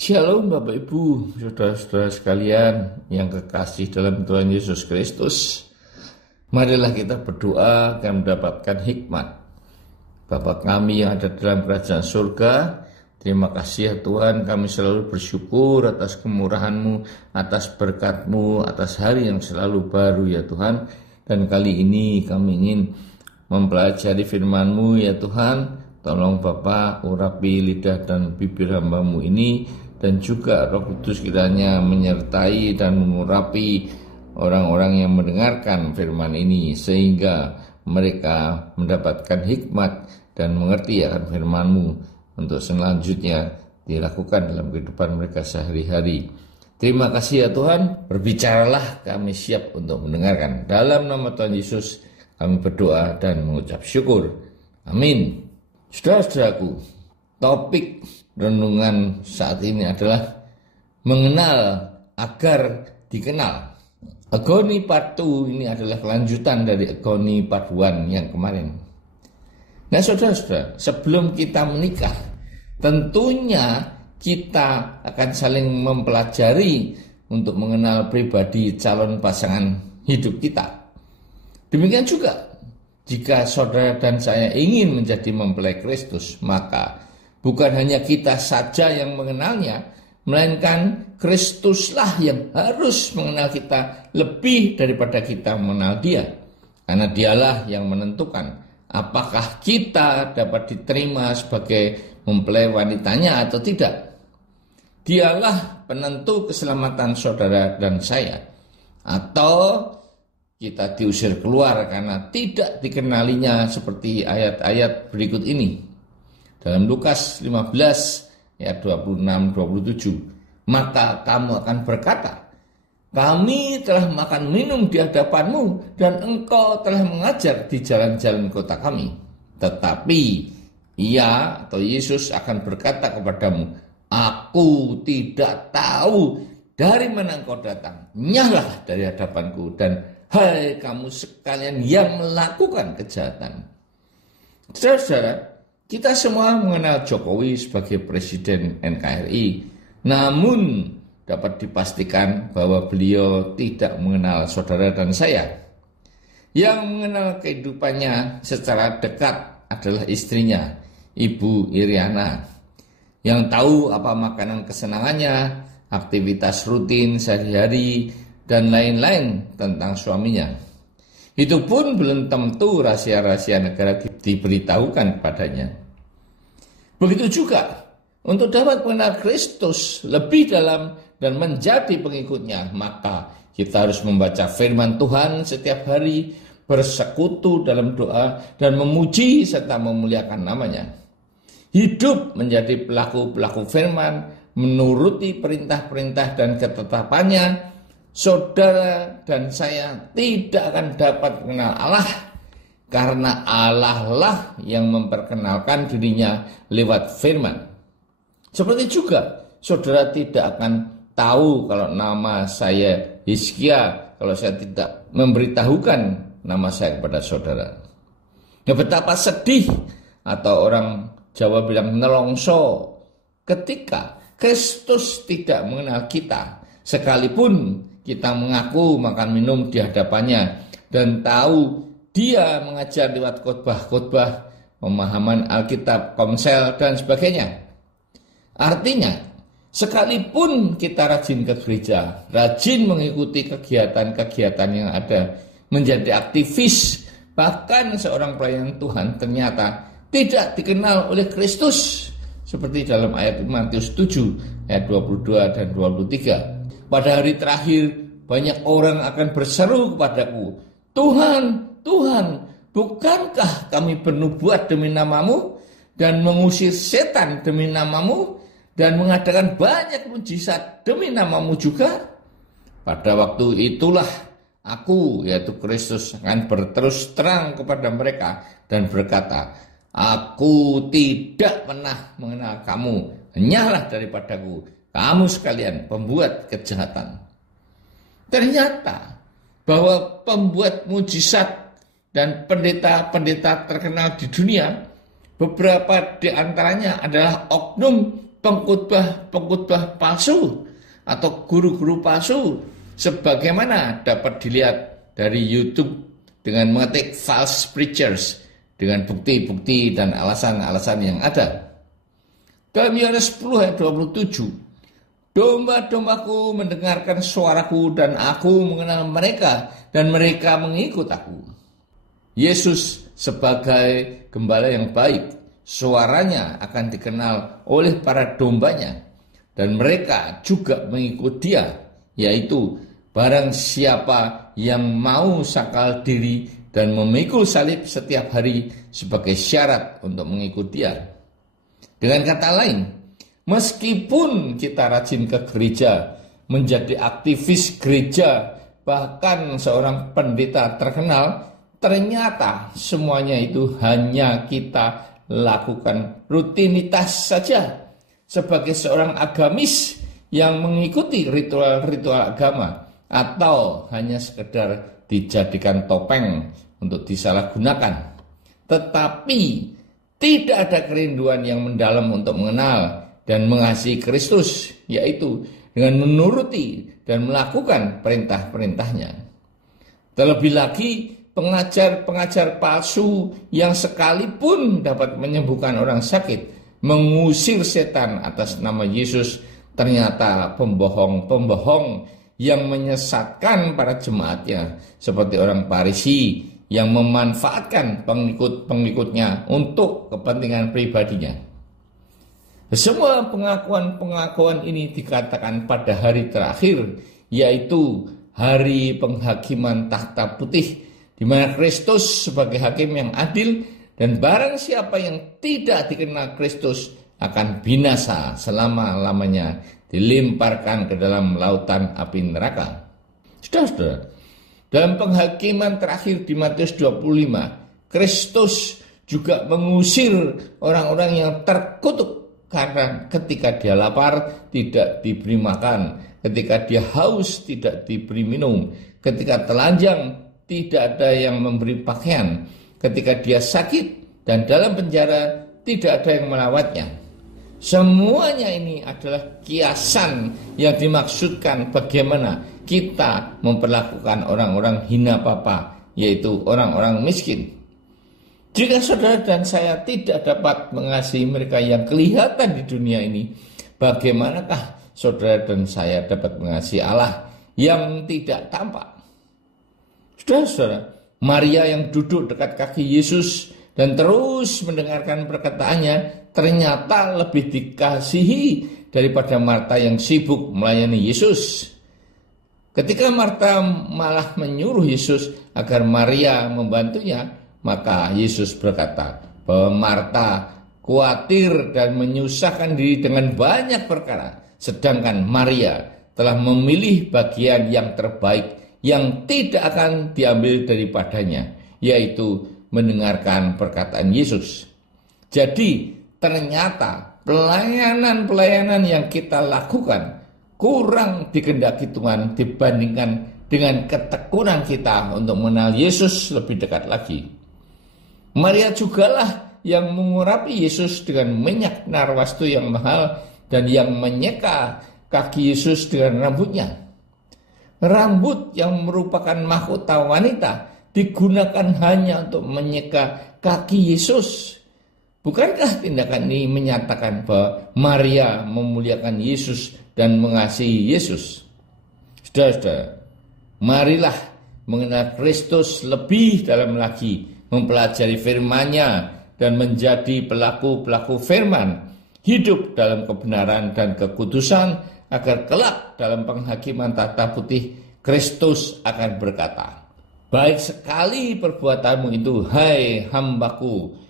Shalom Bapak Ibu, saudara-saudara sekalian yang kekasih dalam Tuhan Yesus Kristus. Marilah kita berdoa agar mendapatkan hikmat. Bapa kami yang ada dalam kerajaan surga, terima kasih ya Tuhan, kami selalu bersyukur atas kemurahan-Mu, atas berkat-Mu, atas hari yang selalu baru ya Tuhan. Dan kali ini kami ingin mempelajari firman-Mu ya Tuhan. Tolong Bapa urapi lidah dan bibir hamba-Mu ini, dan juga Roh Kudus kiranya menyertai dan mengurapi orang-orang yang mendengarkan firman ini, sehingga mereka mendapatkan hikmat dan mengerti akan firman-Mu untuk selanjutnya dilakukan dalam kehidupan mereka sehari-hari. Terima kasih ya Tuhan, berbicaralah, kami siap untuk mendengarkan. Dalam nama Tuhan Yesus kami berdoa dan mengucap syukur. Amin. Saudara-saudaraku, topik renungan saat ini adalah mengenal agar dikenal. Agoni part 2 ini adalah kelanjutan dari Agoni part 1 yang kemarin. Nah saudara-saudara, sebelum kita menikah, tentunya kita akan saling mempelajari untuk mengenal pribadi calon pasangan hidup kita. Demikian juga jika saudara dan saya ingin menjadi mempelai Kristus, maka bukan hanya kita saja yang mengenalnya, melainkan Kristuslah yang harus mengenal kita lebih daripada kita mengenal Dia. Karena Dialah yang menentukan apakah kita dapat diterima sebagai mempelai wanitanya atau tidak. Dialah penentu keselamatan saudara dan saya. Atau kita diusir keluar karena tidak dikenalinya, seperti ayat-ayat berikut ini. Dalam Lukas 15 ayat 26-27, maka kamu akan berkata, kami telah makan minum di hadapanmu dan engkau telah mengajar di jalan-jalan kota kami. Tetapi ia atau Yesus akan berkata kepadamu, aku tidak tahu dari mana engkau datang. Nyahlah dari hadapanku, dan hai kamu sekalian yang melakukan kejahatan. Saudara-saudara, kita semua mengenal Jokowi sebagai Presiden NKRI, namun dapat dipastikan bahwa beliau tidak mengenal saudara dan saya. Yang mengenal kehidupannya secara dekat adalah istrinya, Ibu Iriana, yang tahu apa makanan kesenangannya, aktivitas rutin sehari-hari, dan lain-lain tentang suaminya. Itu pun belum tentu rahasia-rahasia negara diberitahukan padanya. Begitu juga untuk dapat mengenal Kristus lebih dalam dan menjadi pengikutnya, maka kita harus membaca firman Tuhan setiap hari, bersekutu dalam doa, dan memuji serta memuliakan namanya. Hidup menjadi pelaku-pelaku firman, menuruti perintah-perintah dan ketetapannya. Saudara dan saya tidak akan dapat mengenal Allah, karena Allah lah yang memperkenalkan dirinya lewat firman. Seperti juga saudara tidak akan tahu kalau nama saya Hizkia kalau saya tidak memberitahukan nama saya kepada saudara. Ya, betapa sedih, atau orang Jawa bilang nelongso, ketika Kristus tidak mengenal kita, sekalipun kita mengaku makan minum di hadapannya dan tahu Dia mengajar lewat khotbah-khotbah, pemahaman Alkitab, komsel, dan sebagainya. Artinya, sekalipun kita rajin ke gereja, rajin mengikuti kegiatan-kegiatan yang ada, menjadi aktivis, bahkan seorang pelayan Tuhan ternyata tidak dikenal oleh Kristus, seperti dalam ayat Matius 7 ayat 22 dan 23. Pada hari terakhir, banyak orang akan berseru kepadaku, Tuhan, Tuhan, bukankah kami bernubuat demi namamu dan mengusir setan demi namamu dan mengadakan banyak mujizat demi namamu juga? Pada waktu itulah aku, yaitu Kristus, akan berterus terang kepada mereka dan berkata, aku tidak pernah mengenal kamu, henyalah daripadaku, kamu sekalian pembuat kejahatan. Ternyata bahwa pembuat mujizat dan pendeta-pendeta terkenal di dunia, beberapa di antaranya adalah oknum pengkhotbah palsu atau guru-guru palsu, sebagaimana dapat dilihat dari YouTube dengan mengetik false preachers dengan bukti-bukti dan alasan-alasan yang ada. Dalam Yohanes 10 ayat 27, domba-dombaku mendengarkan suaraku dan aku mengenal mereka dan mereka mengikut aku. Yesus sebagai gembala yang baik, suaranya akan dikenal oleh para dombanya dan mereka juga mengikut dia, yaitu barang siapa yang mau sakal diri dan memikul salib setiap hari sebagai syarat untuk mengikut dia. Dengan kata lain, meskipun kita rajin ke gereja, menjadi aktivis gereja, bahkan seorang pendeta terkenal, ternyata semuanya itu hanya kita lakukan rutinitas saja. Sebagai seorang agamis yang mengikuti ritual-ritual agama, atau hanya sekedar dijadikan topeng untuk disalahgunakan. Tetapi tidak ada kerinduan yang mendalam untuk mengenal dan mengasihi Kristus, yaitu dengan menuruti dan melakukan perintah-perintahnya. Terlebih lagi, pengajar-pengajar palsu yang sekalipun dapat menyembuhkan orang sakit, mengusir setan atas nama Yesus, ternyata pembohong-pembohong yang menyesatkan para jemaatnya, seperti orang Farisi yang memanfaatkan pengikut-pengikutnya untuk kepentingan pribadinya. Semua pengakuan-pengakuan ini dikatakan pada hari terakhir, yaitu hari penghakiman takhta putih, di mana Kristus sebagai hakim yang adil, dan barang siapa yang tidak dikenal Kristus akan binasa selama-lamanya, dilemparkan ke dalam lautan api neraka. Saudara-saudara, dalam penghakiman terakhir di Matius 25, Kristus juga mengusir orang-orang yang terkutuk karena ketika dia lapar tidak diberi makan, ketika dia haus tidak diberi minum, ketika telanjang tidak ada yang memberi pakaian, ketika dia sakit dan dalam penjara tidak ada yang merawatnya. Semuanya ini adalah kiasan yang dimaksudkan bagaimana kita memperlakukan orang-orang hina papa, yaitu orang-orang miskin. Jika saudara dan saya tidak dapat mengasihi mereka yang kelihatan di dunia ini, bagaimanakah saudara dan saya dapat mengasihi Allah yang tidak tampak? Saudara-saudara, Maria yang duduk dekat kaki Yesus dan terus mendengarkan perkataannya ternyata lebih dikasihi daripada Marta yang sibuk melayani Yesus. Ketika Marta malah menyuruh Yesus agar Maria membantunya, maka Yesus berkata bahwa Marta khawatir dan menyusahkan diri dengan banyak perkara, sedangkan Maria telah memilih bagian yang terbaik yang tidak akan diambil daripadanya, yaitu mendengarkan perkataan Yesus. Jadi ternyata pelayanan-pelayanan yang kita lakukan kurang dikehendaki Tuhan dibandingkan dengan ketekunan kita untuk mengenal Yesus lebih dekat lagi. Maria jugalah yang mengurapi Yesus dengan minyak narwastu yang mahal dan yang menyeka kaki Yesus dengan rambutnya. Rambut yang merupakan mahkota wanita digunakan hanya untuk menyeka kaki Yesus. Bukankah tindakan ini menyatakan bahwa Maria memuliakan Yesus dan mengasihi Yesus? Saudara-saudara, marilah mengenal Kristus lebih dalam lagi, mempelajari firman-Nya dan menjadi pelaku-pelaku firman, hidup dalam kebenaran dan kekudusan, agar kelak dalam penghakiman takhta putih Kristus akan berkata, baik sekali perbuatanmu itu, hai hambaku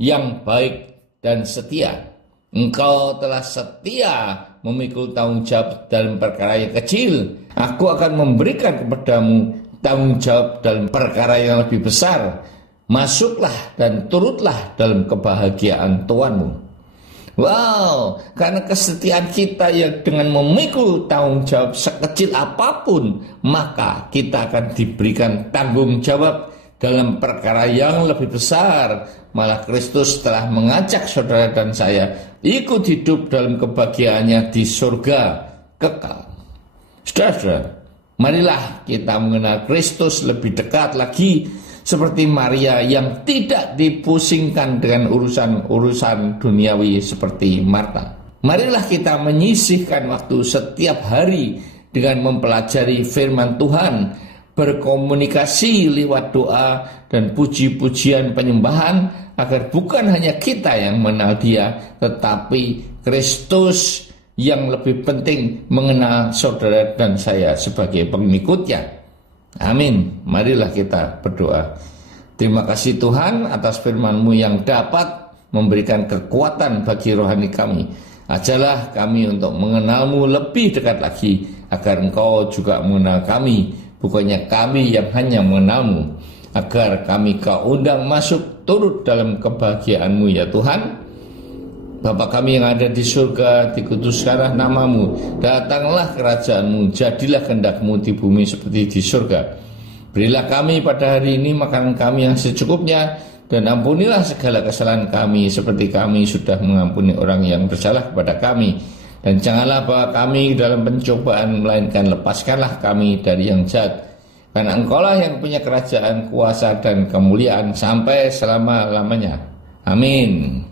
yang baik dan setia. Engkau telah setia memikul tanggung jawab dalam perkara yang kecil. Aku akan memberikan kepadamu tanggung jawab dalam perkara yang lebih besar. Masuklah dan turutlah dalam kebahagiaan Tuhanmu. Wow, karena kesetiaan kita yang dengan memikul tanggung jawab sekecil apapun, maka kita akan diberikan tanggung jawab dalam perkara yang lebih besar. Malah Kristus telah mengajak saudara dan saya ikut hidup dalam kebahagiaannya di surga kekal. Saudara-saudara, marilah kita mengenal Kristus lebih dekat lagi, seperti Maria yang tidak dipusingkan dengan urusan-urusan duniawi seperti Marta. Marilah kita menyisihkan waktu setiap hari dengan mempelajari firman Tuhan, berkomunikasi lewat doa dan puji-pujian penyembahan, agar bukan hanya kita yang mengenal Dia, tetapi Kristus yang lebih penting mengenal saudara dan saya sebagai pengikutnya. Amin. Marilah kita berdoa. Terima kasih Tuhan atas firman-Mu yang dapat memberikan kekuatan bagi rohani kami. Ajarlah kami untuk mengenal-Mu lebih dekat lagi, agar Engkau juga mengenal kami, bukannya kami yang hanya mengenal-Mu. Agar kami Kau undang masuk turut dalam kebahagiaan-Mu ya Tuhan. Bapa kami yang ada di surga, dikuduskanlah nama-Mu, datanglah kerajaan-Mu, jadilah kehendak-Mu di bumi seperti di surga. Berilah kami pada hari ini makanan kami yang secukupnya, dan ampunilah segala kesalahan kami seperti kami sudah mengampuni orang yang bersalah kepada kami. Dan janganlah bawa kami dalam pencobaan, melainkan lepaskanlah kami dari yang jahat. Karena Engkaulah yang punya kerajaan, kuasa, dan kemuliaan sampai selama-lamanya. Amin.